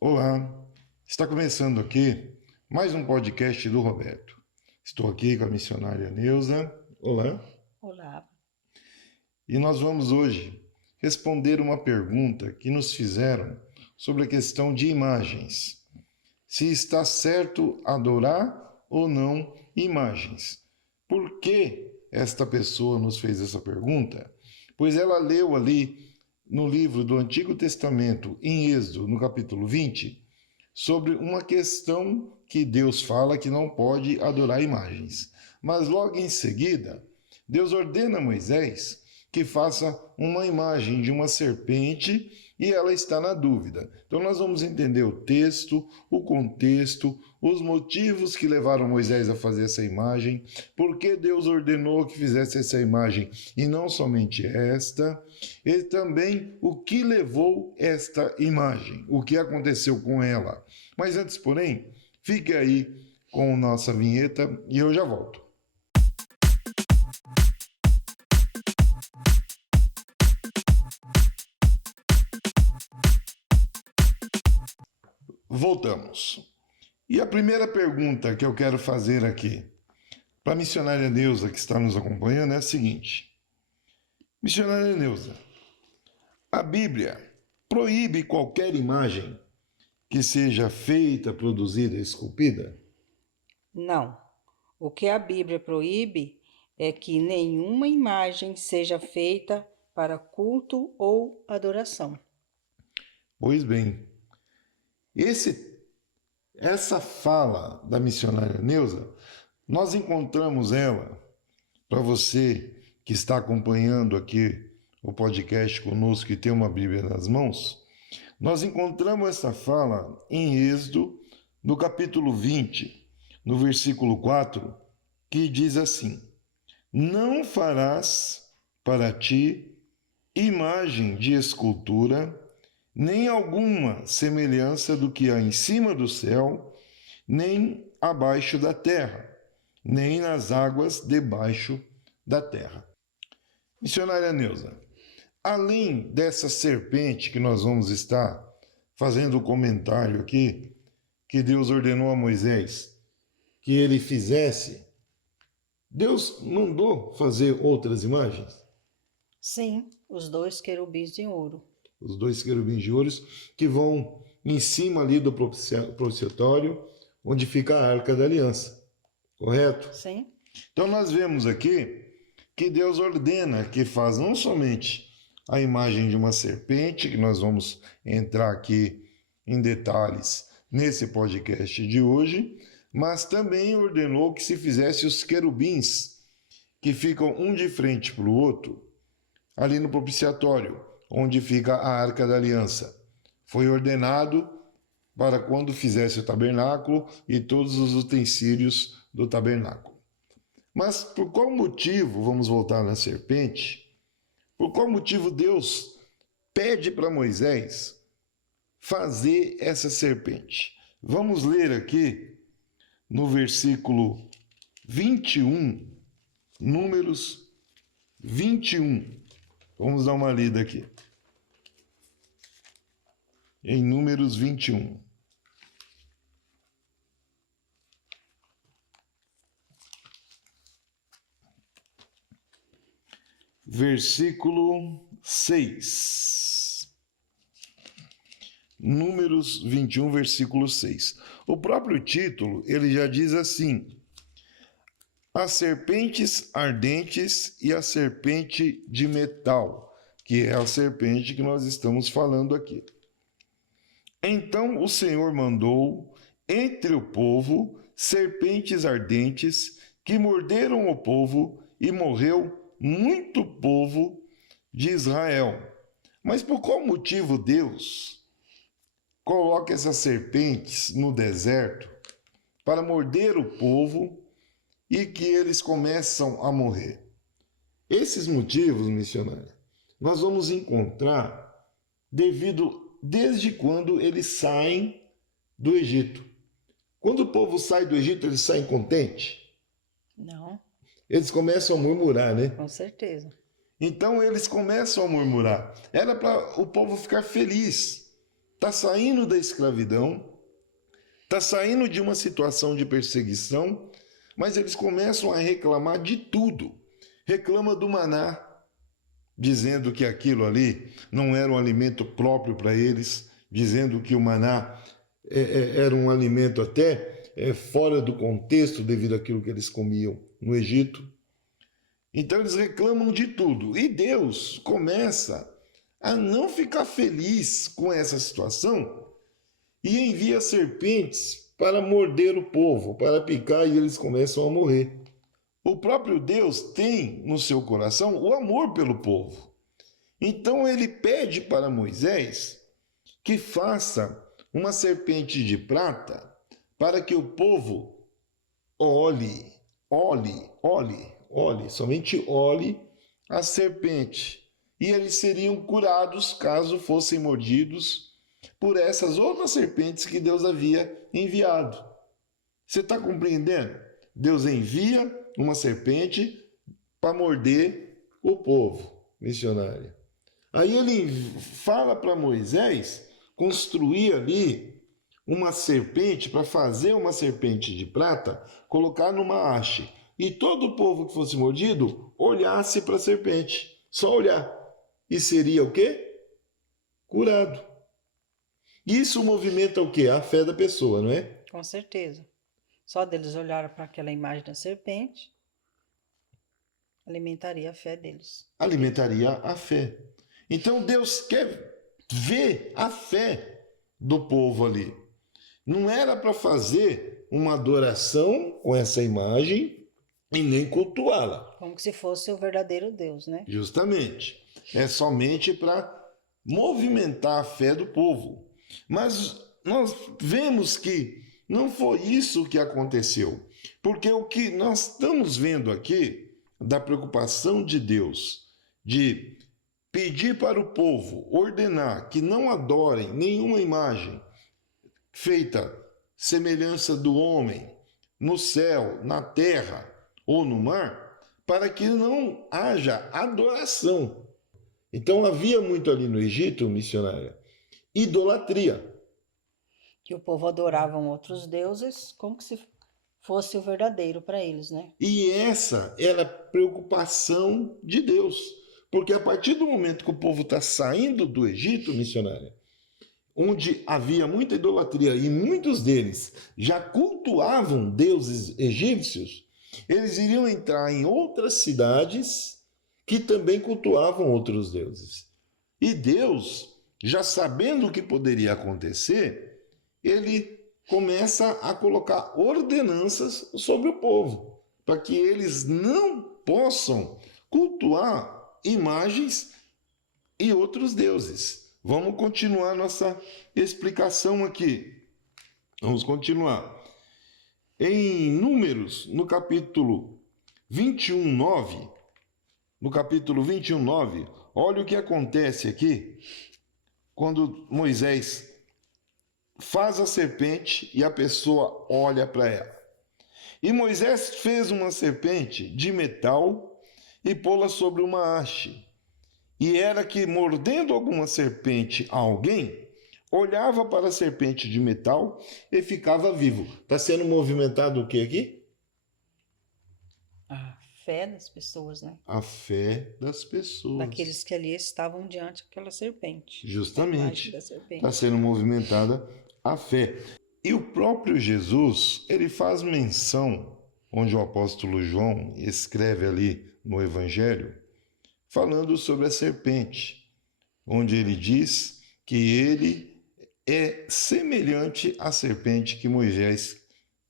Olá, está começando aqui mais um podcast do Roberto. Estou aqui com a missionária Neuza. Olá. Olá. E nós vamos hoje responder uma pergunta que nos fizeram sobre a questão de imagens. Se está certo adorar ou não imagens. Por que esta pessoa nos fez essa pergunta? Pois ela leu ali no livro do Antigo Testamento, em Êxodo, no capítulo 20, sobre uma questão que Deus fala que não pode adorar imagens. Mas logo em seguida, Deus ordena a Moisés que faça uma imagem de uma serpente e ela está na dúvida. Então nós vamos entender o texto, o contexto, os motivos que levaram Moisés a fazer essa imagem, por que Deus ordenou que fizesse essa imagem e não somente esta, e também o que levou esta imagem, o que aconteceu com ela. Mas antes, porém, fique aí com nossa vinheta e eu já volto. Voltamos. E a primeira pergunta que eu quero fazer aqui para a missionária Neuza que está nos acompanhando é a seguinte: missionária Neuza, a Bíblia proíbe qualquer imagem que seja feita, produzida, esculpida? Não. O que a Bíblia proíbe é que nenhuma imagem seja feita para culto ou adoração. Pois bem, essa fala da missionária Neuza, nós encontramos ela, para você que está acompanhando aqui o podcast conosco e tem uma Bíblia nas mãos, nós encontramos essa fala em Êxodo, no capítulo 20, no versículo 4, que diz assim: Não farás para ti imagem de escultura, nem alguma semelhança do que há em cima do céu, nem abaixo da terra, nem nas águas debaixo da terra. Missionária Neuza, além dessa serpente que nós vamos estar fazendo o comentário aqui, que Deus ordenou a Moisés que ele fizesse, Deus mandou fazer outras imagens? Sim, os dois querubins de ouro. Os dois querubins de ouro que vão em cima ali do propiciatório, onde fica a Arca da Aliança, correto? Sim. Então nós vemos aqui que Deus ordena que faz não somente a imagem de uma serpente, que nós vamos entrar aqui em detalhes nesse podcast de hoje, mas também ordenou que se fizesse os querubins, que ficam um de frente para o outro, ali no propiciatório, onde fica a Arca da Aliança. Foi ordenado para quando fizesse o tabernáculo e todos os utensílios do tabernáculo. Mas por qual motivo, vamos voltar na serpente, por qual motivo Deus pede para Moisés fazer essa serpente? Vamos ler aqui no versículo 21, Números 21. Vamos dar uma lida aqui. Em Números 21. Versículo 6. Números 21, versículo 6. O próprio título, ele já diz assim: as serpentes ardentes e a serpente de metal, que é a serpente que nós estamos falando aqui. Então o Senhor mandou entre o povo serpentes ardentes que morderam o povo e morreu muito povo de Israel. Mas por qual motivo Deus coloca essas serpentes no deserto para morder o povo e que eles começam a morrer? Esses motivos, missionário, nós vamos encontrar desde quando eles saem do Egito. Quando o povo sai do Egito, eles saem contentes? Não, Eles começam a murmurar, né? com certeza. Então eles começam a murmurar. Era para o povo ficar feliz. está saindo da escravidão, está saindo de uma situação de perseguição, mas eles começam a reclamar de tudo. Reclama do maná, dizendo que aquilo ali não era um alimento próprio para eles, dizendo que o maná era um alimento até fora do contexto devido àquilo que eles comiam no Egito. Então eles reclamam de tudo. E Deus começa a não ficar feliz com essa situação e envia serpentes para morder o povo, para picar, e eles começam a morrer. O próprio Deus tem no seu coração o amor pelo povo. Então ele pede para Moisés que faça uma serpente de prata para que o povo olhe, somente olhe a serpente. E eles seriam curados caso fossem mordidos por essas outras serpentes que Deus havia enviado. Você está compreendendo? Deus envia uma serpente para morder o povo missionário. Aí ele fala para Moisés construir ali uma serpente, para fazer uma serpente de prata, colocar numa haste. E todo o povo que fosse mordido olhasse para a serpente, só olhar. E seria o quê? Curado. Isso movimenta o quê? A fé da pessoa, não é? Com certeza. Só deles olharem para aquela imagem da serpente, alimentaria a fé deles. Alimentaria a fé. Então Deus quer ver a fé do povo ali. Não era para fazer uma adoração com essa imagem e nem cultuá-la. Como se fosse o verdadeiro Deus, né? Justamente. É somente para movimentar a fé do povo. Mas nós vemos que não foi isso que aconteceu. Porque o que nós estamos vendo aqui, da preocupação de Deus, de pedir para o povo ordenar que não adorem nenhuma imagem feita semelhança do homem no céu, na terra ou no mar, para que não haja adoração. Então havia muito ali no Egito, missionária, idolatria. Que o povo adoravam outros deuses como se fosse o verdadeiro para eles, né? E essa era a preocupação de Deus. Porque a partir do momento que o povo está saindo do Egito, missionária, onde havia muita idolatria e muitos deles já cultuavam deuses egípcios, eles iriam entrar em outras cidades que também cultuavam outros deuses. E Deus, já sabendo o que poderia acontecer, ele começa a colocar ordenanças sobre o povo, para que eles não possam cultuar imagens e outros deuses. Vamos continuar nossa explicação aqui. Vamos continuar. Em Números, no capítulo 21:9, olha o que acontece aqui, quando Moisés faz a serpente e a pessoa olha para ela. E Moisés fez uma serpente de metal e pô-la sobre uma haste. E era que, mordendo alguma serpente a alguém, olhava para a serpente de metal e ficava vivo. Está sendo movimentado o que aqui? A fé das pessoas, né? A fé das pessoas. Daqueles que ali estavam diante daquela serpente. Justamente. Da serpente. Está sendo movimentada a fé. E o próprio Jesus, ele faz menção, onde o apóstolo João escreve ali no Evangelho, falando sobre a serpente, onde ele diz que ele é semelhante à serpente que Moisés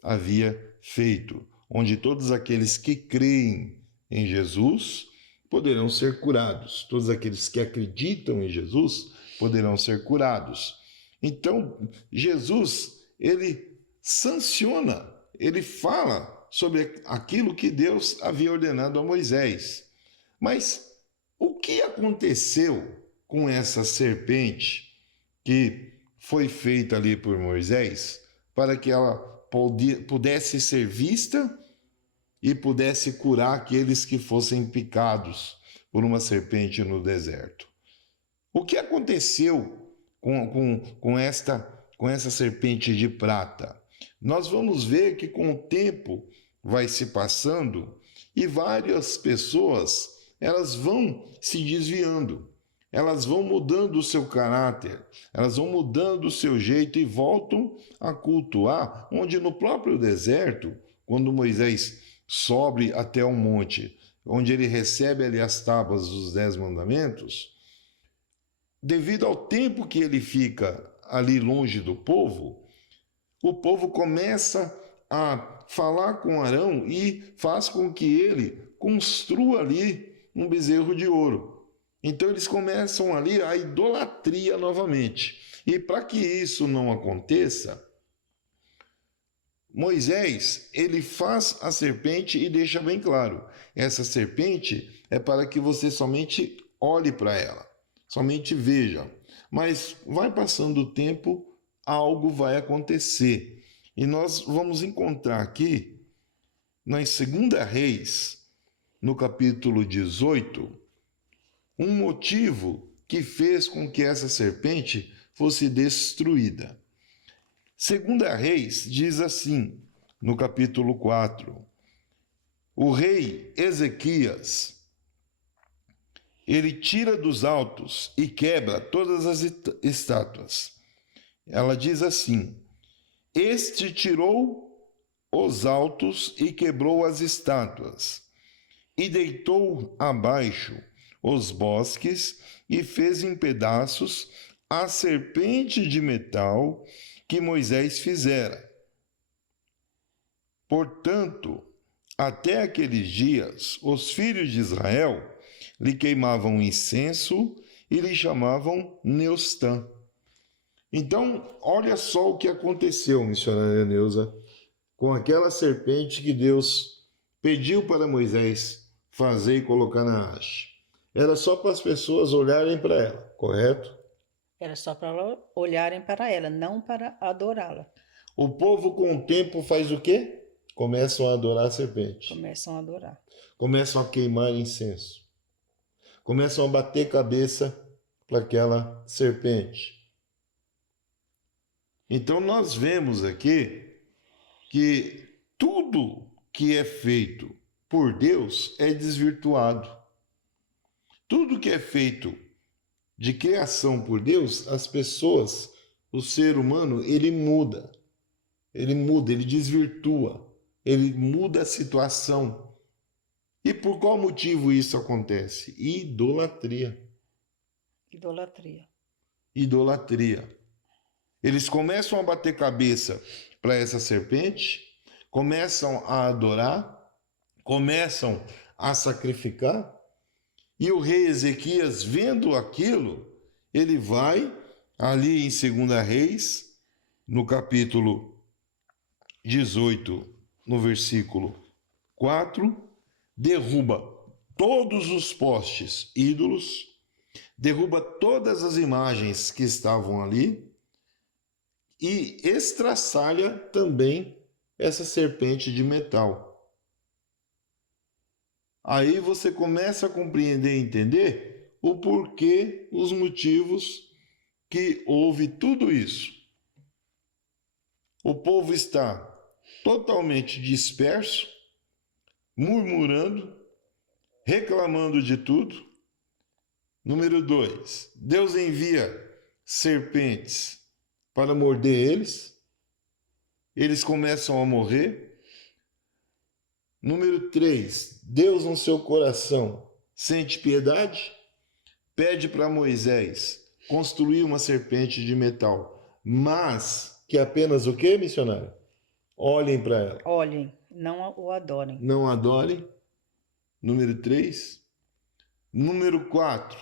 havia feito, onde todos aqueles que creem em Jesus poderão ser curados, todos aqueles que acreditam em Jesus poderão ser curados. Então, Jesus, ele sanciona, ele fala sobre aquilo que Deus havia ordenado a Moisés. Mas o que aconteceu com essa serpente que foi feita ali por Moisés para que ela pudesse ser vista e pudesse curar aqueles que fossem picados por uma serpente no deserto? O que aconteceu com essa serpente de prata? Nós vamos ver que com o tempo vai se passando e várias pessoas elas vão se desviando, elas vão mudando o seu caráter, elas vão mudando o seu jeito e voltam a cultuar, onde no próprio deserto, quando Moisés sobe até um monte, onde ele recebe ali as tábuas dos 10 mandamentos, devido ao tempo que ele fica ali longe do povo, o povo começa a falar com Arão e faz com que ele construa ali um bezerro de ouro. Então eles começam ali a idolatria novamente. E para que isso não aconteça, Moisés, ele faz a serpente e deixa bem claro, essa serpente é para que você somente olhe para ela, somente veja. Mas vai passando o tempo, algo vai acontecer. E nós vamos encontrar aqui, nas 2 Reis, no capítulo 18, um motivo que fez com que essa serpente fosse destruída. 2 Reis diz assim, no capítulo 4, o rei Ezequias, ele tira dos altos e quebra todas as estátuas. Ela diz assim, este tirou os altos e quebrou as estátuas, e deitou abaixo os bosques e fez em pedaços a serpente de metal que Moisés fizera. Portanto, até aqueles dias, os filhos de Israel lhe queimavam incenso e lhe chamavam Neustã. Então, olha só o que aconteceu, missionária Neuza, com aquela serpente que Deus pediu para Moisés fazer e colocar na haste. Era só para as pessoas olharem para ela, correto? Era só para olharem para ela, não para adorá-la. O povo, com o tempo, faz o quê? Começam a adorar a serpente. Começam a adorar. Começam a queimar incenso. Começam a bater cabeça para aquela serpente. Então, nós vemos aqui que tudo que é feito por Deus é desvirtuado. Tudo que é feito de criação por Deus, as pessoas, o ser humano, ele muda, ele desvirtua, ele muda a situação. E por qual motivo isso acontece? Idolatria. Idolatria. Idolatria. Eles começam a bater cabeça para essa serpente, começam a adorar, começam a sacrificar, e o rei Ezequias, vendo aquilo, ele vai ali em 2 Reis, no capítulo 18, no versículo 4, derruba todos os postes ídolos, derruba todas as imagens que estavam ali e estraçalha também essa serpente de metal. Aí você começa a compreender e entender o porquê, os motivos que houve tudo isso. O povo está totalmente disperso, murmurando, reclamando de tudo. Número 2, Deus envia serpentes para morder eles. Eles começam a morrer. Número 3, Deus no seu coração sente piedade, pede para Moisés construir uma serpente de metal, mas que apenas o que, missionário? Olhem para ela. Olhem, não o adorem. Não adorem. Número 3. Número 4,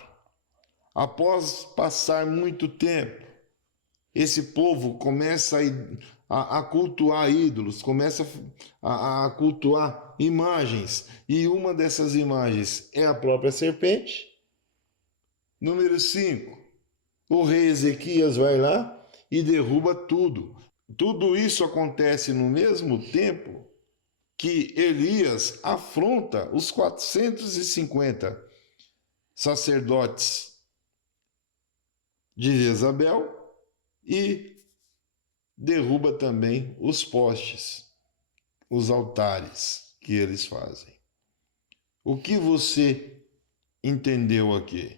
após passar muito tempo, esse povo começa a cultuar ídolos, começa a cultuar imagens, e uma dessas imagens é a própria serpente. Número 5, o rei Ezequias vai lá e derruba tudo. Tudo isso acontece no mesmo tempo que Elias afronta os 450 sacerdotes de Jezabel e derruba também os postes, os altares que eles fazem. O que você entendeu aqui?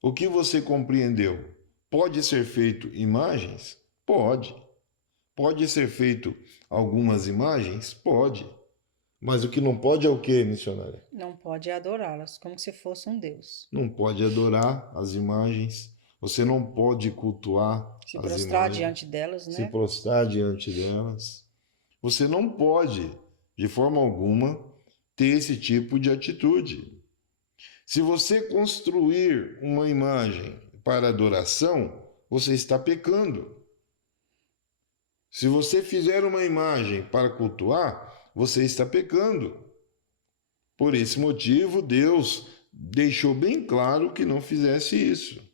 O que você compreendeu? Pode ser feito imagens? Pode. Pode ser feito algumas imagens? Pode. Mas o que não pode é o quê, missionária? Não pode adorá-las como se fosse um Deus. Não pode adorar as imagens. Você não pode cultuar Se as prostrar imagens, diante delas, se né? prostrar diante delas. Você não pode, de forma alguma, ter esse tipo de atitude. Se você construir uma imagem para adoração, você está pecando. Se você fizer uma imagem para cultuar, você está pecando. Por esse motivo, Deus deixou bem claro que não fizesse isso.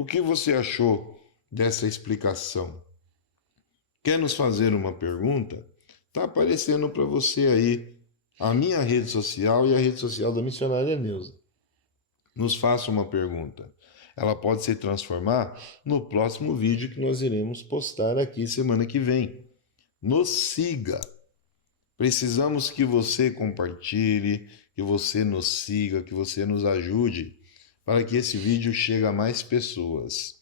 O que você achou dessa explicação? Quer nos fazer uma pergunta? Está aparecendo para você aí a minha rede social e a rede social da missionária Neuza. Nos faça uma pergunta. Ela pode se transformar no próximo vídeo que nós iremos postar aqui semana que vem. Nos siga. Precisamos que você compartilhe, que você nos siga, que você nos ajude para que esse vídeo chegue a mais pessoas.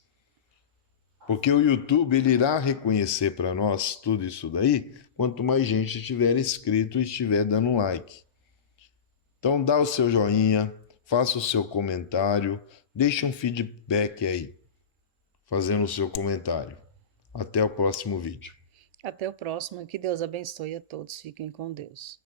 Porque o YouTube ele irá reconhecer para nós tudo isso daí, quanto mais gente estiver inscrito e estiver dando um like. Então dá o seu joinha, faça o seu comentário, deixe um feedback aí, fazendo o seu comentário. Até o próximo vídeo. Até o próximo. Que Deus abençoe a todos. Fiquem com Deus.